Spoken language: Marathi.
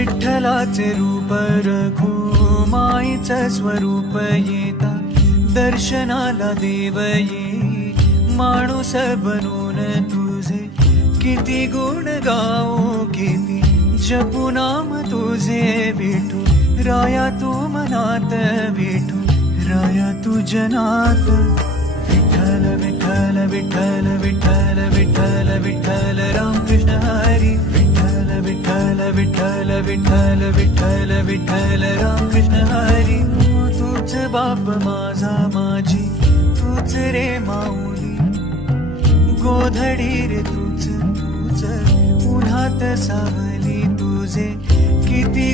विठ्ठलाचे रूप रघु माईचं स्वरूप येता दर्शनाला देव ये माणूस बनून तुझे किती गुण गाऊ किती जपू नाम तुझे विठू राया तू मनात विठू राया तू जनात विठ्ठल विठ्ठल विठ्ठल विठ्ठल विठ्ठल विठ्ठल रामकृष्ण हरी विठ्ठल विठ्ठल विठ्ठल विठ्ठल विठ्ठल विठ्ठल रामकृष्ण हरी तूच बाप माझा माझी तूच रे माऊली गोधडी रे तूच तूच उन्हात सावली तुझे किती